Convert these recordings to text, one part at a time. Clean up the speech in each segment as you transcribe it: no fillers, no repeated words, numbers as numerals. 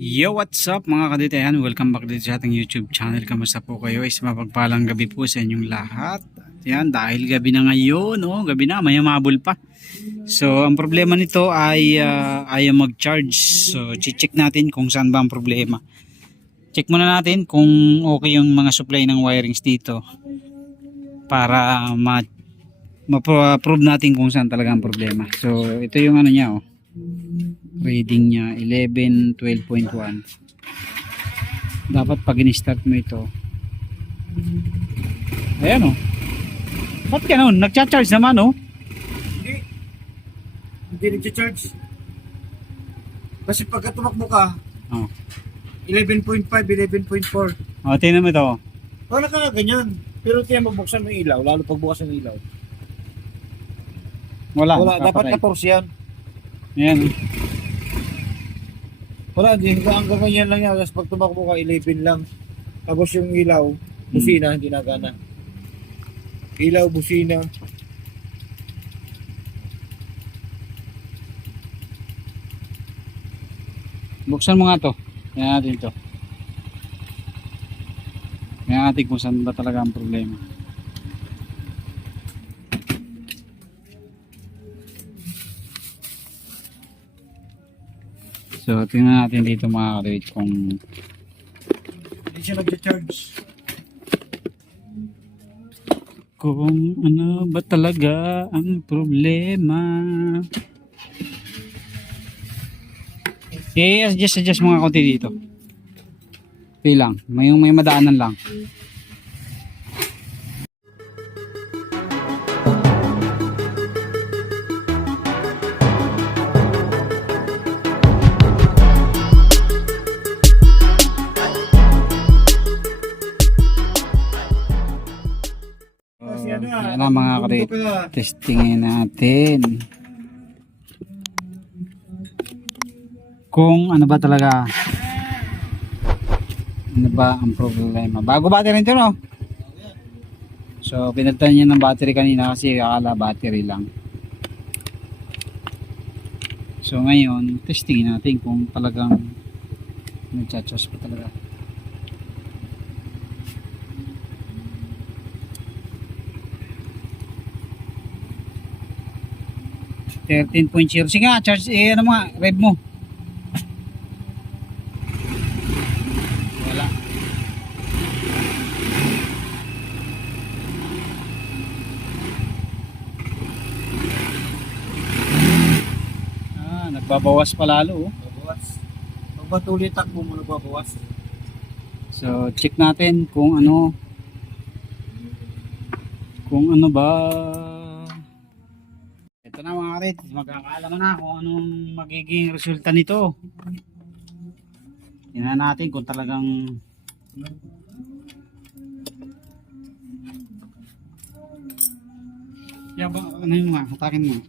Yo, what's up mga kaditayan? Welcome back dito sa ating YouTube channel. Kamusta po kayo? Is mapagpalang gabi po sa inyong lahat. Yan, dahil gabi na ngayon, gabi na, may mabul pa. So, ang problema nito ay ayaw mag-charge. So, check natin kung saan ba ang problema. Check muna natin kung okay yung mga supply ng wirings dito para ma-prove natin kung saan talaga ang problema. So, ito yung ano niya, reading niya 11, 12.1. Dapat pag in-start mo ito, ayan ba't ganun? Nagcha-charge naman Hindi nag-charge. Kasi pagka tumakbo ka, 11.5, 11.4. Tingnan mo ito. Wala ka ganyan. Pero tiyan mabuksan mo yung ilaw, lalo pag bukas ng ilaw. Wala, dapat 14 yan. Ayan. Wala, hanggang ganyan lang yan. Tapos pag tumakbo ka, 11 lang. Tapos yung ilaw, busina, hindi nagana. Ilaw, busina. Buksan mo nga to. Tingnan natin ito. Tingnan natin kung saan ba talaga ang problema. So, tingnan natin dito mga kalawit kung Hindi siya nag-charge. kung ano ba talaga ang problema. Adjust mga konti dito. Okay lang, may madaanan lang. Yan ang mga karit. Testingin natin kung ano ba talaga, ano ba ang problema. Bago battery nito so pinalitan niya ng battery kanina kasi akala battery lang. So ngayon testingin natin kung talagang nagcha-charge pa talaga. .0. Sige nga, charge, ano mo nga, rev mo. Wala. Nagbabawas pa lalo. Babawas. Pag matuloy takbo mo, nagbabawas. So, check natin kung ano ba. Ito na mga karit, magkakaalaman na kung anong magiging resulta nito. Tingnan natin kung talagang ano yun nga, hatakin mo.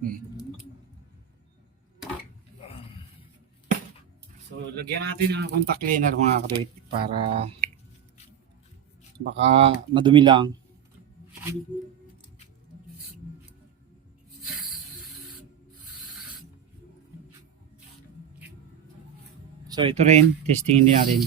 Okay. So, lagyan natin ng contact cleaner mga karit para baka madumi lang. So ito rin, testingin din natin.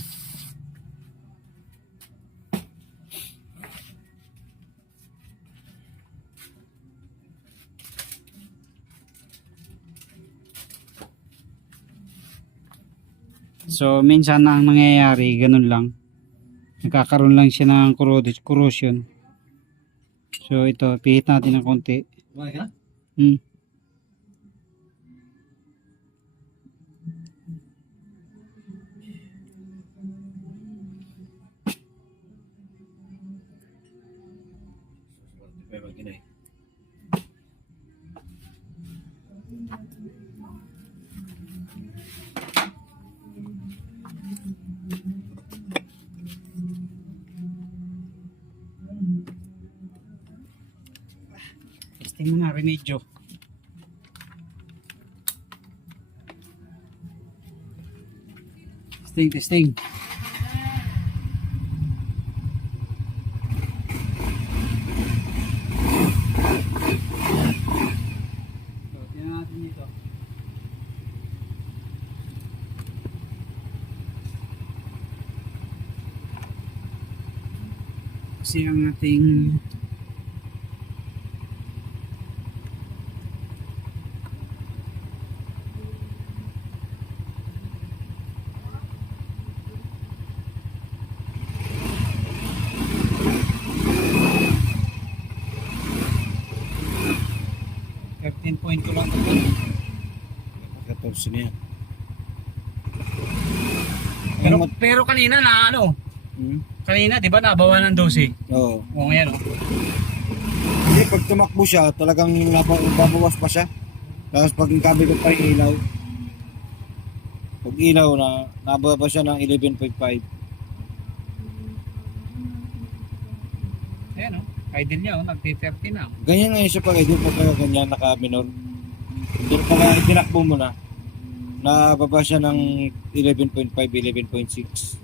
So minsan ang nangyayari ganun lang. Nagkakaroon lang siya ng corrosion. So ito, pihit natin ng konti. Testing mo na, remedyo. Testing. So, tingnan natin kasi ang ating point ko lang ito. 14 na yan. Pero kanina na ano, kanina 'di ba nabawa ng 12? Oo. O ngayon Hindi, pag tumakbo siya, talagang nababawas pa siya. Tapos pag kabilo pa yung ilaw, pag ilaw na, nababa siya ng 11.5. Ayan idle niya nagti-30 na. Ganyan nga siya pag idle pag ganyan naka-minor. Pero pag tinakbo mo na, nababa siya ng 11.5, 11.6.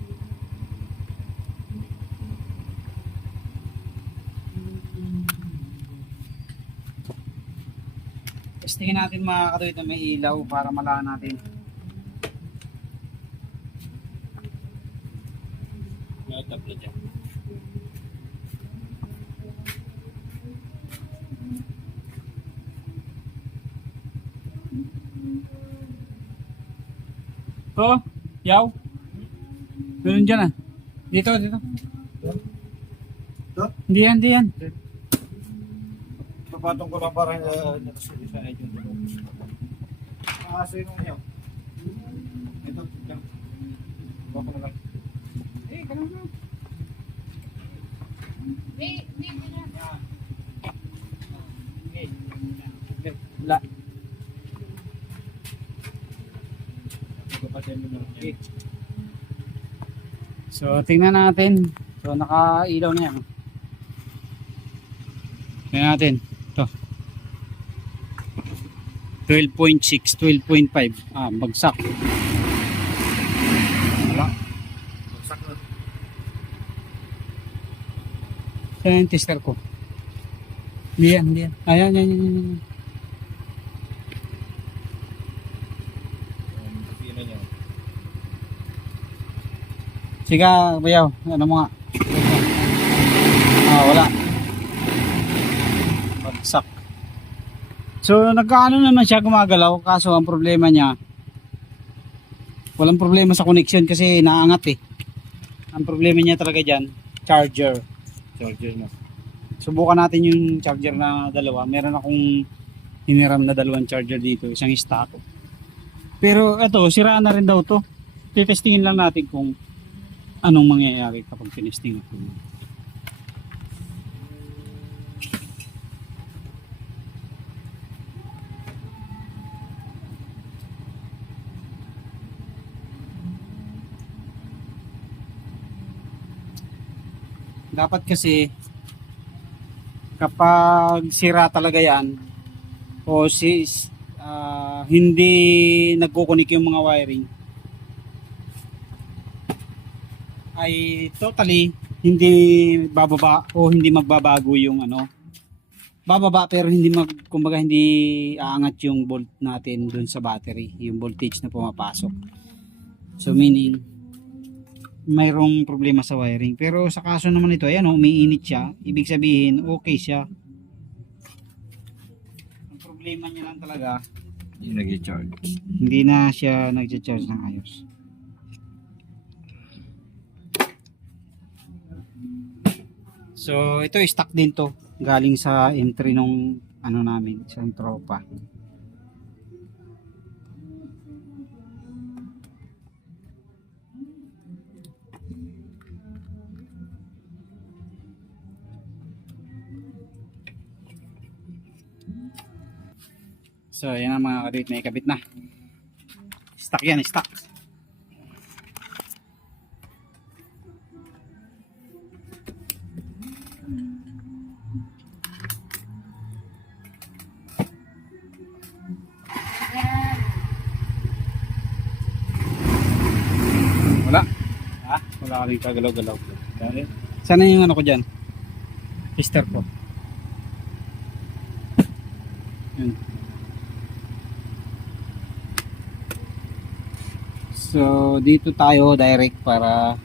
Testingin natin mga katuwid na may ilaw para malaman natin. May tablet dyan. To, yaw. Meron dyan Dito. Ito? Hindi yan. Papatong ko lang para sa edyo. Aso yung yaw. Ito, yan. Bako na lang. Ganun na. Wala. So, tingnan natin. So, naka-ilaw na yan. Tingnan natin. Ito. 12.6, 12.5. Bagsak. Wala. Bagsak na. Saan yung tester ko? Hindi yan. Ayan. Sige, bayaw. Ano mo nga? Wala. Bagsak. So, nagkaano naman siya gumagalaw. Kaso, ang problema niya, walang problema sa connection kasi naangat Ang problema niya talaga dyan, charger na. Subukan natin yung charger na dalawa. Meron akong hiniram na dalawang charger dito. Isang stock. Pero, ito, sira na rin daw to. Titestingin lang natin kung anong mangyayari kapag tinesting ako. Dapat kasi kapag sira talaga yan o hindi nagkukunik yung mga wiring, ay totally hindi bababa o hindi magbabago yung bababa pero kumbaga hindi aangat yung volt natin dun sa battery, yung voltage na pumapasok. So meaning mayroong problema sa wiring. Pero sa kaso naman ito, ayan umiinit siya, ibig sabihin okay siya. Ang problema niya lang talaga Hindi nag-charge. hindi na siya nag-charge ng ayos. So ito stock din to, galing sa M3 nung namin, isang tropa. So yan ang mga kabit, may kabit na. Stock yan, stock. Wala. Wala ka rin kagalaw-galaw. Sana yung ko dyan? Tester ko. Yun. So dito tayo direct para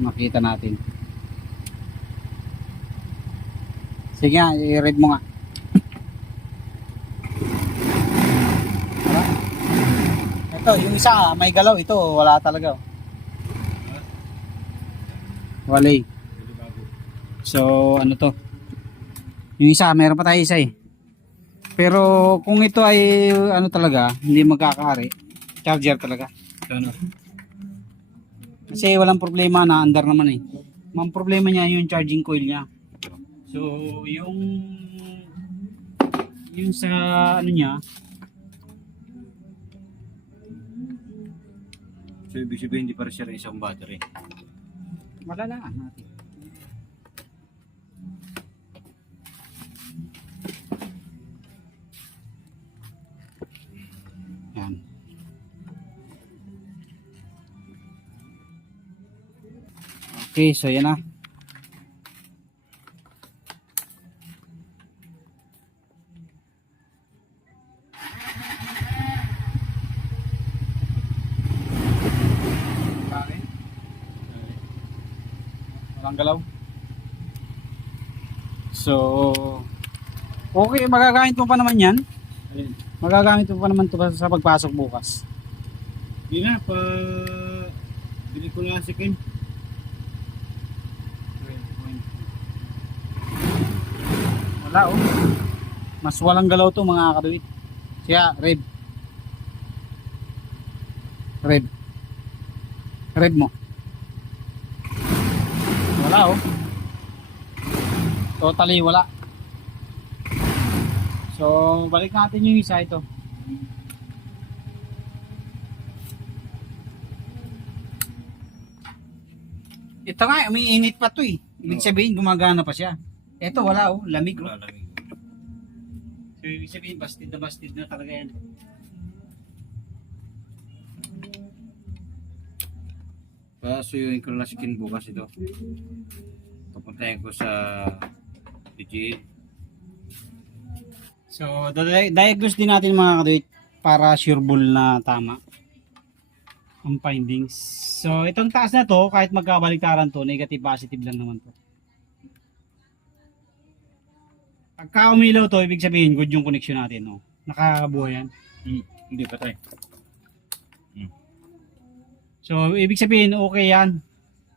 makita natin. Sige nga, i-read mo nga. Wala. Ito, yung isa may galaw. Ito, wala talaga. Wala eh. So, ano to? Yung isa, meron pa tayo isa eh. Pero kung ito ay ano talaga, hindi magkakaari. Charger talaga. Ano? Kasi walang problema na andar naman eh. Ang problema niya yung charging coil niya. So, yung sa ano niya, So, ibig sabihin hindi pa rin siya rin isang battery. malalaan natin. Yan. Okay, so yan na. Walang galaw. So, okay, magagamit mo pa naman yan. Ayun. Magagamit mo pa naman ito sa pagpasok bukas. Hindi na, bili ko lang si Kim. Wala oh. Mas walang galaw to mga kaduit. Siya, rev. Rev. Rev mo. Wala oh. Totally wala. So, balik natin yung isa ito. Ito nga, umiinit pa to eh. Ibig sabihin, gumagana pa siya. Ito wala oh, lamig oh. Wala lamig. So, ibig sabihin, bastid na talaga yan. Pasuyuin ko na si Kim bukas ito. Papuntahin ko sa PGA. So, diagnose din natin mga kaduit para sureball na tama ang findings. So, itong taas na to, kahit magkabaliktaran to, negative positive lang naman to. Pagka umilaw to, ibig sabihin, good yung connection natin. No? Nakabuhay yan. Hindi patay. So, ibig sabihin, okay yan.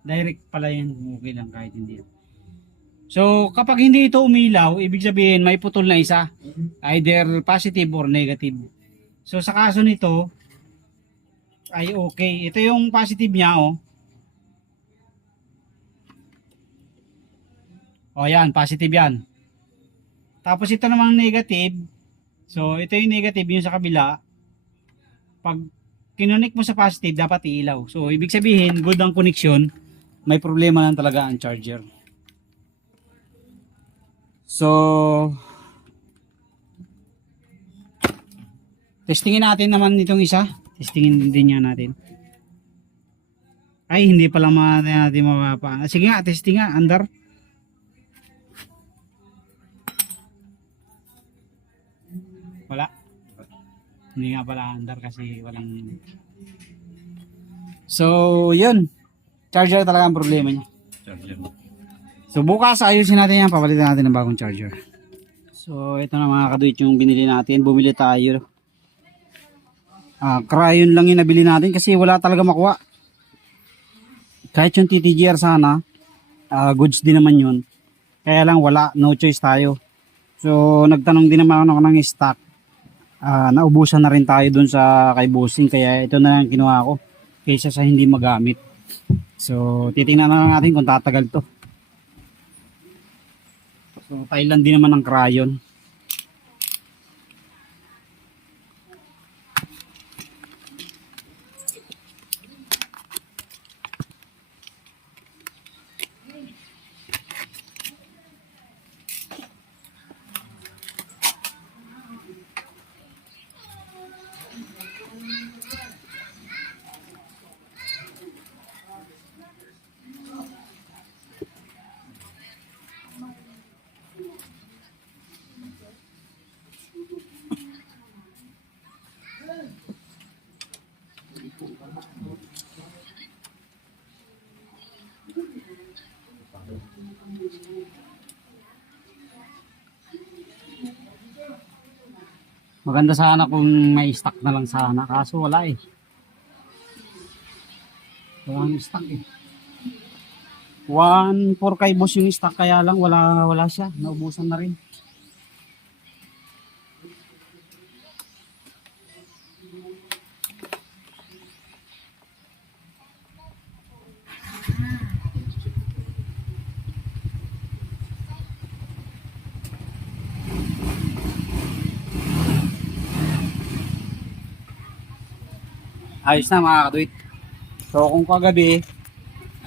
Direct pala yan. Okay lang kahit hindi. So, kapag hindi ito umilaw, ibig sabihin, may putol na isa. Either positive or negative. So, sa kaso nito, ay okay. Ito yung positive niya, oh. O, yan. Positive yan. Tapos, ito namang negative. So, ito yung negative, yung sa kabila. Pag kinonek mo sa positive, dapat iilaw. So, ibig sabihin, good ang connection. May problema lang talaga ang charger. So, testingin natin naman itong isa. Testingin din niya natin. Ay, hindi pala natin mapapa. Sige nga, testing nga, andar. Wala. Hindi nga pala andar kasi walang. So, yun. Charger talaga ang problema niya. Charger. So, bukas ayusin natin yan. Papalitan natin ng bagong charger. So, ito na mga kaduit yung binili natin. Bumili tayo. Crayon lang yung nabili natin kasi wala talaga makuha. Kahit yung TTGR sana, goods din naman yun. Kaya lang wala. No choice tayo. So, nagtanong din naman ako ng stock. Naubusan na rin tayo dun sa kay Bossing, kaya ito na lang kinuha ko kaysa sa hindi magamit. So titingnan na lang natin kung tatagal to. So Thailand din naman ng crayon. Maganda sana kung may stock na lang sana. Kaso wala eh. Wala nang stock eh. 1.4 kay boss yung stock kaya lang wala siya. Naubusan na rin. Ayos na mga katuit. So kung kagabi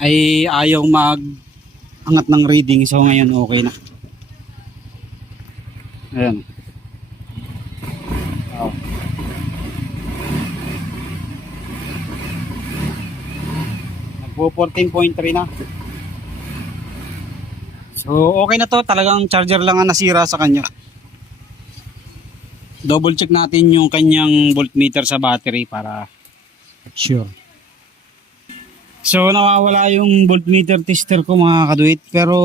ay ayaw mag angat ng reading, so ngayon okay na. Ayan. Oh. Nagpo 14.3 na. So okay na to, talagang charger lang ang nasira sa kanya. Double check natin yung kanyang voltmeter sa battery para sure. So nawawala yung voltmeter tester ko mga kaduit, pero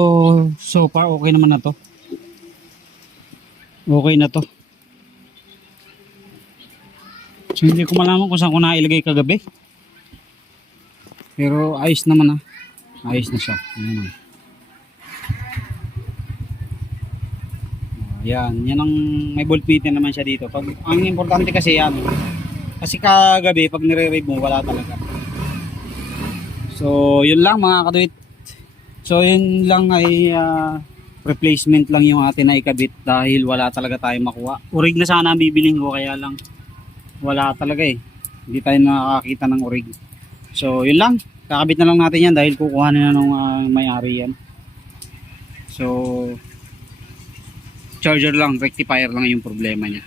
so far okay naman na to. Okay na to. So hindi ko malaman kung saan ko nailagay kagabi. Pero ayos naman ayos na siya. Yan ang may voltmeter naman siya dito. Ang importante kasi yan. Kasi kagabi pag nire-rev mo wala talaga. So yun lang mga kaduit. So yun lang ay replacement lang yung atin na ikabit dahil wala talaga tayong makuha. Urig na sana ang bibiling ko kaya lang wala talaga eh. Hindi tayo nakakakita ng urig. So yun lang. Kakabit na lang natin yan dahil kukuhanin na ng may-ari yan. So charger lang, rectifier lang yung problema niya.